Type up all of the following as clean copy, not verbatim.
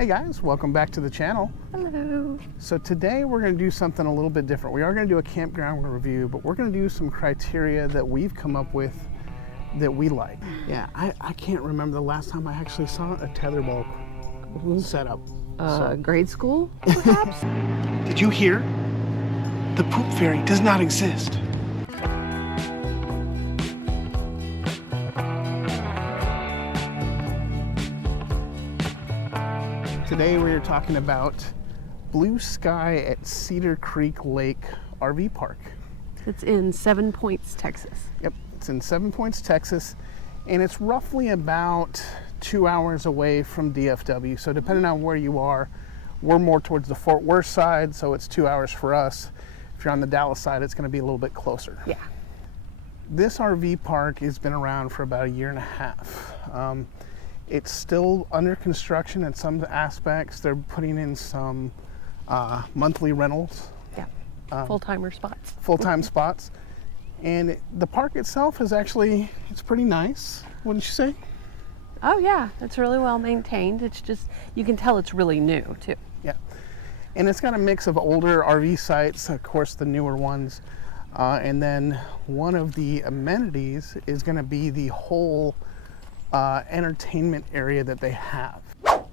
Hey guys, welcome back to the channel. Hello. So today we're going to do something a little bit different. We are going to do a campground review, but we're going to do some criteria that we've come up with that we like. Yeah, I can't remember the last time I actually saw a tetherball set up. Grade school, perhaps? Did you hear? The poop fairy does not exist. Today we are talking about Blue Sky at Cedar Creek Lake RV Park. It's in 7 Points, Texas. Yep, it's in 7 Points, Texas, and it's roughly about 2 hours away from DFW. So depending on where you are, we're more towards the Fort Worth side, so it's 2 hours for us. If you're on the Dallas side, it's going to be a little bit closer. Yeah. This RV park has been around for about a year and a half. It's still under construction in some aspects. They're putting in some monthly rentals. Yeah, full-timer spots. Full-time spots. And the park itself is actually, it's pretty nice, wouldn't you say? Oh yeah, it's really well maintained. It's just, you can tell it's really new too. Yeah. And it's got a mix of older RV sites, of course the newer ones. And then one of the amenities is gonna be the whole entertainment area that they have.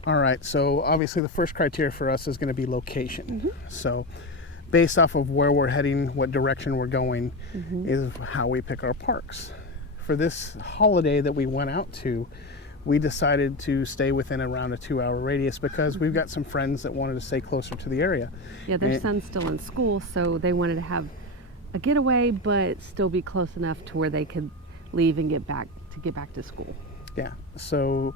All right, so obviously the first criteria for us is going to be location. Mm-hmm. So based off of where we're heading, what direction we're going, is how we pick our parks. For this holiday that we went out to, we decided to stay within around a 2 hour radius because we've got some friends that wanted to stay closer to the area. Yeah, their son's still in school, so they wanted to have a getaway, but still be close enough to where they could leave and get back to school. Yeah, so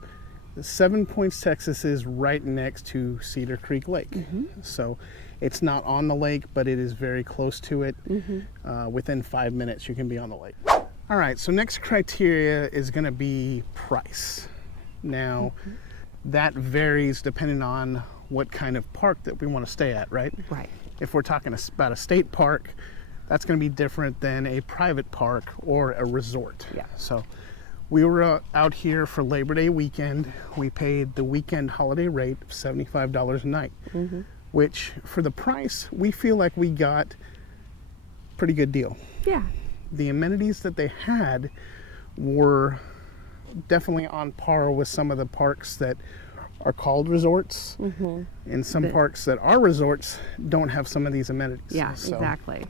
7 Points, Texas is right next to Cedar Creek Lake. So it's not on the lake, but it is very close to it. Within 5 minutes, you can be on the lake. All right, so next criteria is going to be price. Now, that varies depending on what kind of park that we want to stay at, right? Right. If we're talking about a state park, that's going to be different than a private park or a resort. Yeah. So we were out here for Labor Day weekend. We paid the weekend holiday rate of $75 a night, which for the price, we feel like we got a pretty good deal. Yeah. The amenities that they had were definitely on par with some of the parks that are called resorts. And some parks that are resorts don't have some of these amenities. Yeah, exactly.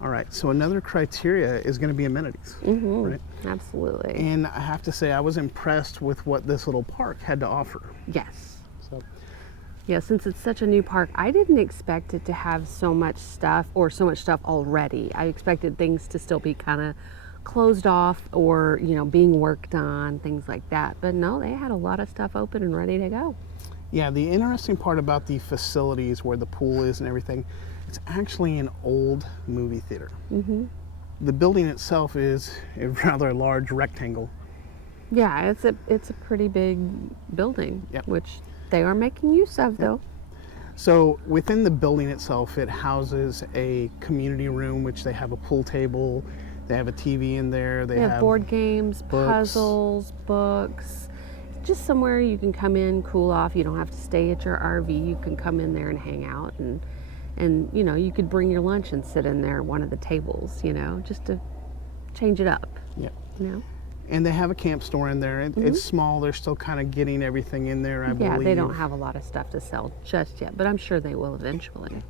All right, so another criteria is going to be amenities, right? Absolutely. And I have to say, I was impressed with what this little park had to offer. Yes. So, Yeah, since it's such a new park, I didn't expect it to have so much stuff already. I expected things to still be kind of closed off or, being worked on, things like that. But no, they had a lot of stuff open and ready to go. yeah, the interesting part about the facilities where the pool is and everything, it's actually an old movie theater. The building itself is a rather large rectangle. Yeah, it's a pretty big building, Yep. which they are making use of, though. So within the building itself, it houses a community room, which they have a pool table, they have a TV in there, They have board games, puzzles, books. Just somewhere you can come in, cool off. You don't have to stay at your RV. You can come in there and hang out, and you could bring your lunch and sit in there at one of the tables, just to change it up. Yeah. And they have a camp store in there. It's small. They're still kind of getting everything in there, I believe. Yeah, they don't have a lot of stuff to sell just yet, but I'm sure they will eventually.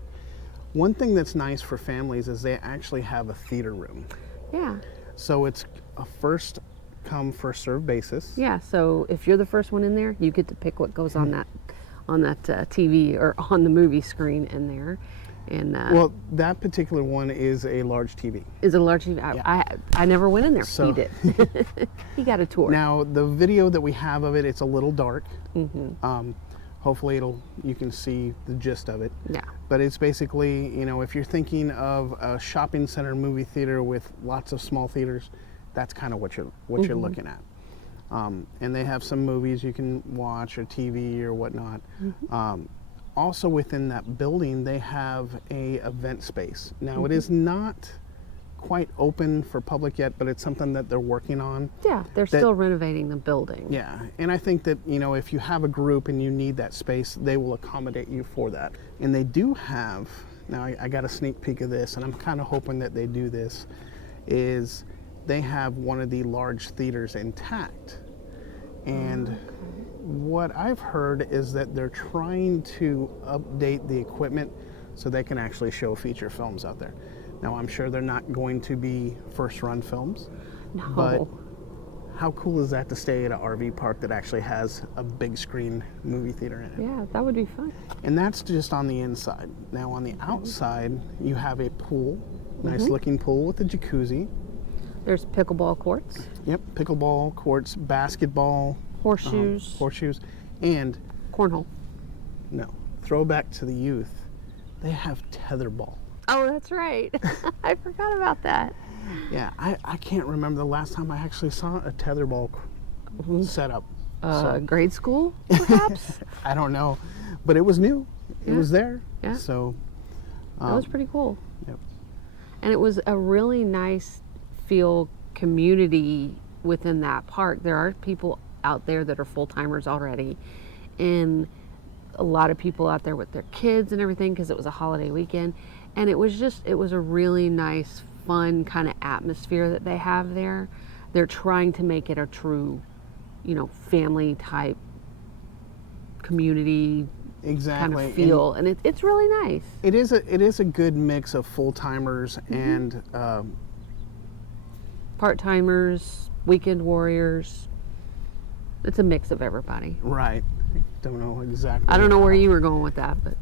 One thing that's nice for families is they actually have a theater room. Yeah. So it's a first come, first served basis. Yeah, so if you're the first one in there, you get to pick what goes on that TV or on the movie screen in there. And well, that particular one is a large TV. Is it a large TV? Yeah. I never went in there. So, he did. He got a tour. Now, the video that we have of it, it's a little dark. Hopefully you can see the gist of it. Yeah. But it's basically, if you're thinking of a shopping center movie theater with lots of small theaters, that's kind of what you're looking at. And they have some movies you can watch or TV or whatnot. Also within that building, they have a event space. Now it is not quite open for public yet, but it's something that they're working on. Yeah, they're still renovating the building. Yeah, and I think that, you know, if you have a group and you need that space, they will accommodate you for that. And they do have, now I got a sneak peek of this, and I'm kind of hoping that they do this, is they have one of the large theaters intact. And what I've heard is that they're trying to update the equipment so they can actually show feature films out there. Now, I'm sure they're not going to be first run films, but how cool is that to stay at an RV park that actually has a big screen movie theater in it? Yeah, that would be fun. And that's just on the inside. Now, on the outside, you have a pool, nice looking pool with a jacuzzi. There's pickleball courts. Yep, pickleball courts, basketball, horseshoes, and cornhole. no, throwback to the youth, they have tetherball. Oh, that's right. I forgot about that. Yeah, I can't remember the last time I actually saw a tetherball setup. Grade school, perhaps? I don't know, but it was new. It was there. Yeah. So That was pretty cool. Yep. And it was a really nice feel community within that park. There are people out there that are full-timers already, and a lot of people out there with their kids and everything because it was a holiday weekend. And it was a really nice, fun kind of atmosphere that they have there. They're trying to make it a true, you know, family type community kind of feel, and it's really nice. It is a good mix of full-timers and part-timers, weekend warriors. It's a mix of everybody. Right. I don't know exactly. I don't know where you were going with that, but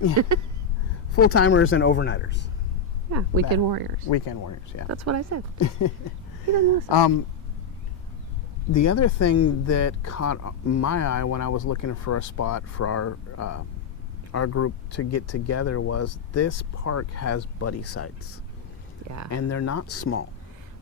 yeah. Full-timers and overnighters. yeah, weekend warriors. Weekend warriors, yeah. That's what I said. He doesn't listen. The other thing that caught my eye when I was looking for a spot for our group to get together was this park has buddy sites. Yeah. And they're not small.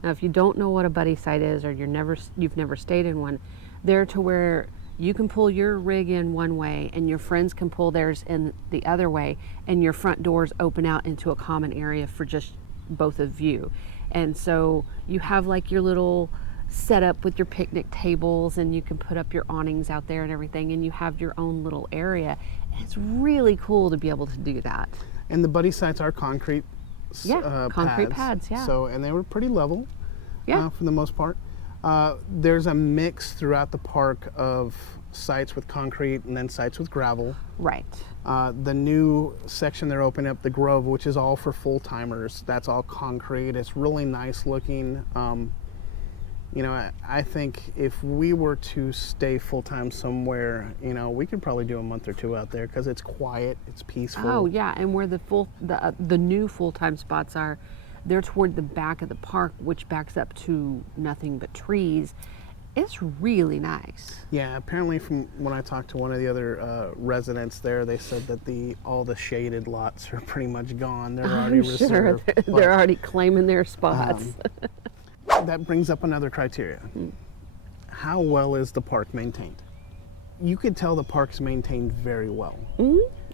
Now, if you don't know what a buddy site is, or you've never stayed in one, they're to where you can pull your rig in one way and your friends can pull theirs in the other way, and your front doors open out into a common area for just both of you. And so you have like your little setup with your picnic tables, and you can put up your awnings out there and everything, and you have your own little area. And it's really cool to be able to do that. And the buddy sites are concrete concrete pads, yeah. So, and they were pretty level for the most part. There's a mix throughout the park of sites with concrete and then sites with gravel. Right. The new section they're opening up, the Grove, which is all for full-timers, that's all concrete. It's really nice looking. You know, I think if we were to stay full-time somewhere, you know, we could probably do a month or two out there because it's quiet, it's peaceful. Oh yeah, and where the new full-time spots are, they're toward the back of the park, which backs up to nothing but trees. It's really nice. Yeah, apparently from when I talked to one of the other residents there, they said that all the shaded lots are pretty much gone. They're already reserved. They're already claiming their spots. That brings up another criteria. How well is the park maintained? You could tell the park's maintained very well.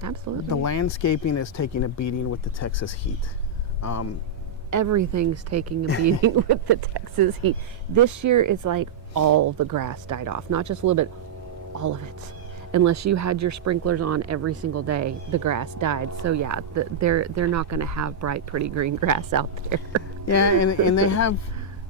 Absolutely. The landscaping is taking a beating with the Texas heat. Everything's taking a beating with the Texas heat. This year it's like all the grass died off, not just a little bit, all of it. Unless you had your sprinklers on every single day, the grass died. So yeah, they're not going to have bright, pretty green grass out there. Yeah, and they have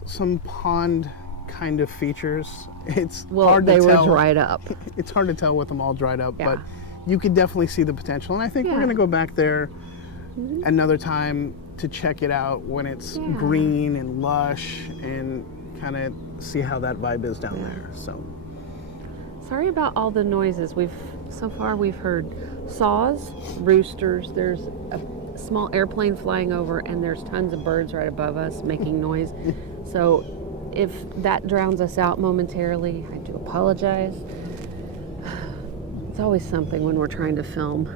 some pond kind of features. It's well, hard to they tell. were dried up. It's hard to tell with them all dried up, Yeah. but you could definitely see the potential. And I think we're going to go back there another time to check it out when it's green and lush and kind of see how that vibe is down there. So sorry about all the noises. So far we've heard saws, roosters, there's a small airplane flying over, and there's tons of birds right above us making noise. So if that drowns us out momentarily, I do apologize. It's always something when we're trying to film.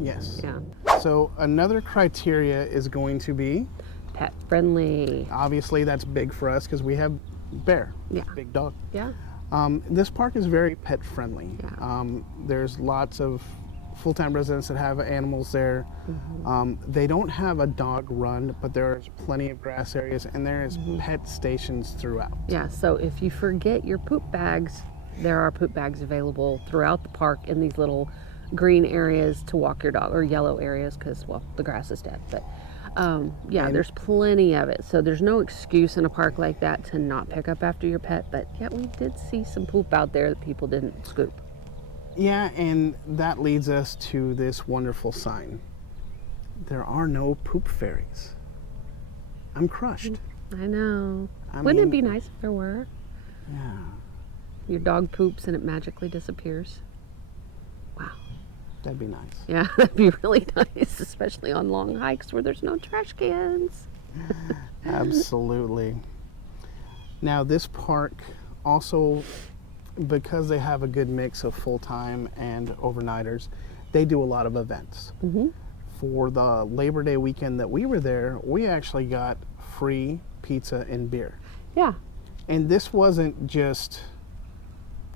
yes. Yeah. So another criteria is going to be, Pet friendly. obviously that's big for us because we have Bear, Yeah. big dog. Yeah. This park is very pet friendly. Yeah. There's lots of full-time residents that have animals there. They don't have a dog run, but there's plenty of grass areas, and there's pet stations throughout. Yeah, so if you forget your poop bags, there are poop bags available throughout the park in these little green areas to walk your dog, or yellow areas because, well, the grass is dead. But yeah, there's plenty of it. So there's no excuse in a park like that to not pick up after your pet. But yeah, we did see some poop out there that people didn't scoop. Yeah, and that leads us to this wonderful sign. There are no poop fairies. I'm crushed. I know. I Wouldn't it mean, be nice if there were? Yeah. Your dog poops and it magically disappears. Wow. That'd be nice. Yeah, that'd be really nice, especially on long hikes where there's no trash cans. Absolutely. Now, this park also, because they have a good mix of full-time and overnighters, they do a lot of events. For the Labor Day weekend that we were there, we actually got free pizza and beer. Yeah. And this wasn't just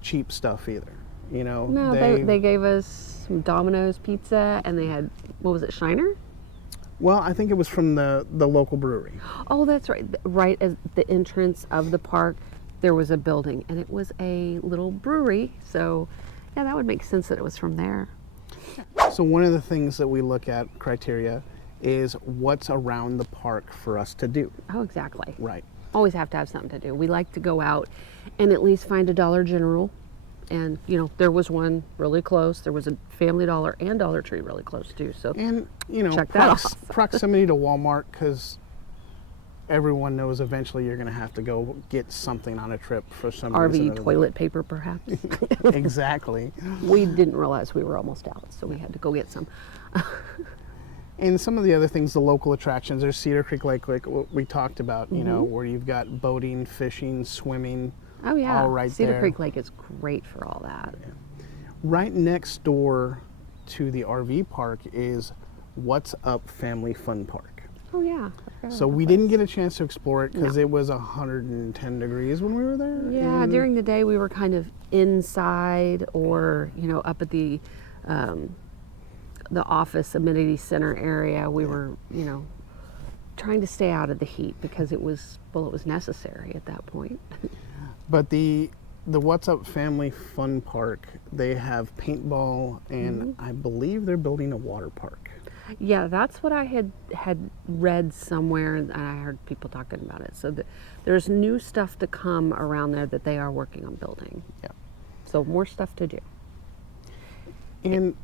cheap stuff either. You know, No, they gave us some Domino's pizza, and they had, what was it, Shiner? well, I think it was from the local brewery. Oh, that's right. Right at the entrance of the park, there was a building, and it was a little brewery. So, yeah, that would make sense that it was from there. So one of the things that we look at criteria is what's around the park for us to do. Oh, exactly. Right. Always have to have something to do. We like to go out and at least find a Dollar General. And, you know, there was one really close. There was a Family Dollar and Dollar Tree really close, too. So, And, you know, check that off. proximity to Walmart, because everyone knows eventually you're going to have to go get something on a trip for some reason. RV toilet paper, perhaps. Exactly. We didn't realize we were almost out, so we had to go get some. And some of the other things, the local attractions, there's Cedar Creek Lake, like what we talked about, you know, where you've got boating, fishing, swimming. Oh, yeah. All right Cedar there. Creek Lake is great for all that. Right next door to the RV park is What's Up Family Fun Park. Oh, yeah. So we didn't get a chance to explore it because it was 110 degrees when we were there. Yeah, during the day we were kind of inside or, you know, up at the office amenity center area. We were, you know, trying to stay out of the heat because it was necessary at that point. But the What's Up Family Fun Park, they have paintball, and I believe they're building a water park. Yeah, that's what I had read somewhere, and I heard people talking about it. So there's new stuff to come around there that they are working on building. Yeah. So more stuff to do. And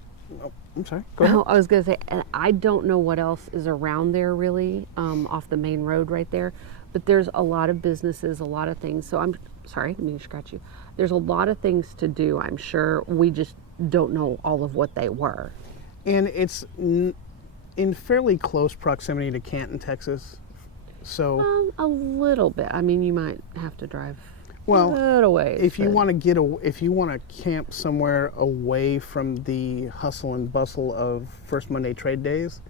I'm sorry. Go ahead. I was going to say, and I don't know what else is around there really, off the main road right there. But there's a lot of businesses, a lot of things. So I'm sorry, I didn't mean to scratch you. There's a lot of things to do, I'm sure. We just don't know all of what they were. And it's in fairly close proximity to Canton, Texas. So a little bit. I mean, you might have to drive a well, little ways. if you want to camp somewhere away from the hustle and bustle of First Monday Trade Days,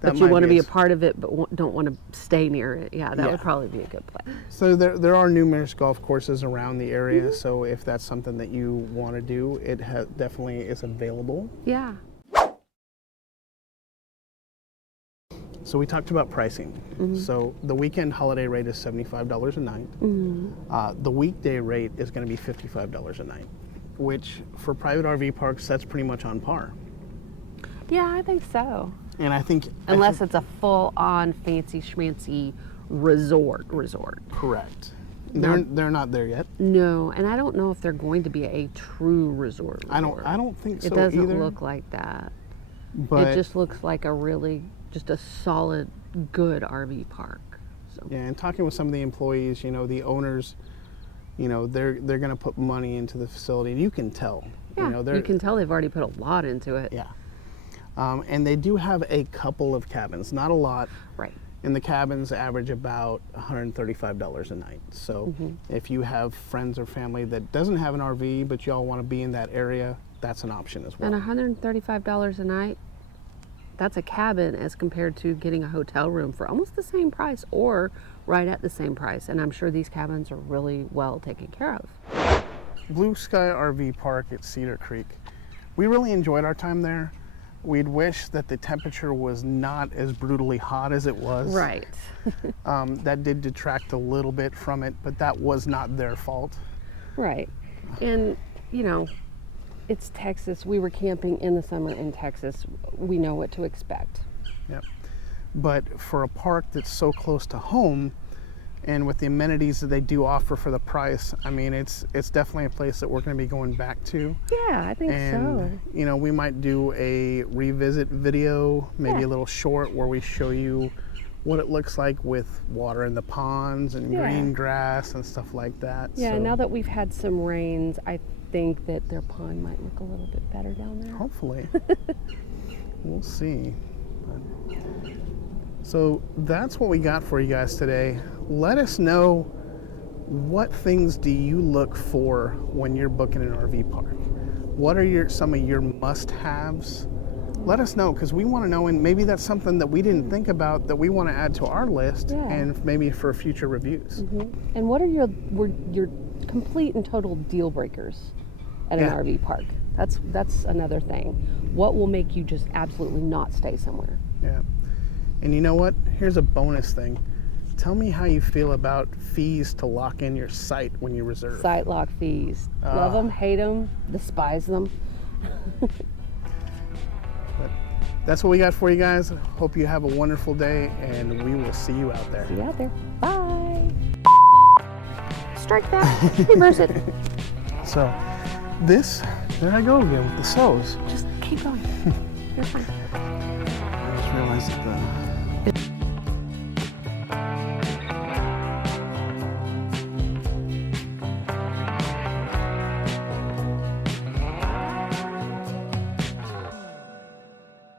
but you want to be a part of it, but don't want to stay near it. Yeah, that would probably be a good plan. So there are numerous golf courses around the area. So if that's something that you want to do, it definitely is available. Yeah. So we talked about pricing. So the weekend holiday rate is $75 a night. The weekday rate is going to be $55 a night, which for private RV parks, that's pretty much on par. Yeah, I think so. And I think unless it's a full-on fancy schmancy resort. Correct. They're not there yet. No, and I don't know if they're going to be a true resort. I don't think so either. It doesn't either. look like that. But it just looks like just a solid, good RV park. So. Yeah, and talking with some of the employees, you know, the owners, you know, they're going to put money into the facility, and you can tell. Yeah, you know, you can tell they've already put a lot into it. Yeah. And they do have a couple of cabins, not a lot. Right. And the cabins average about $135 a night. So if you have friends or family that doesn't have an RV, but y'all want to be in that area, that's an option as well. And $135 a night, that's a cabin as compared to getting a hotel room for almost the same price or right at the same price. And I'm sure these cabins are really well taken care of. Blue Sky RV Park at Cedar Creek. We really enjoyed our time there. We'd wish that the temperature was not as brutally hot as it was. Right. That did detract a little bit from it, but that was not their fault. Right. And, you know, it's Texas. We were camping in the summer in Texas. We know what to expect. Yep. But for a park that's so close to home, and with the amenities that they do offer for the price, I mean, it's definitely a place that we're going to be going back to. Yeah, I think so. You know, we might do a revisit video, maybe a little short, where we show you what it looks like with water in the ponds and green grass and stuff like that. Yeah, so, now that we've had some rains, I think that their pond might look a little bit better down there. Hopefully. We'll see. So that's what we got for you guys today. Let us know, what things do you look for when you're booking an RV park? What are some of your must-haves? Let us know, because we want to know, and maybe that's something that we didn't think about that we want to add to our list, and maybe for future reviews. And what are your complete and total deal breakers at an RV park? That's another thing. What will make you just absolutely not stay somewhere? Yeah. And you know what? Here's a bonus thing. Tell me how you feel about fees to lock in your site when you reserve. Site lock fees. Love them, hate them, despise them. But that's what we got for you guys. Hope you have a wonderful day, and we will see you out there. See you out there. Bye. Strike that. Reverse it. So, there I go again with the so's. Just keep going. You're fine. I just realized that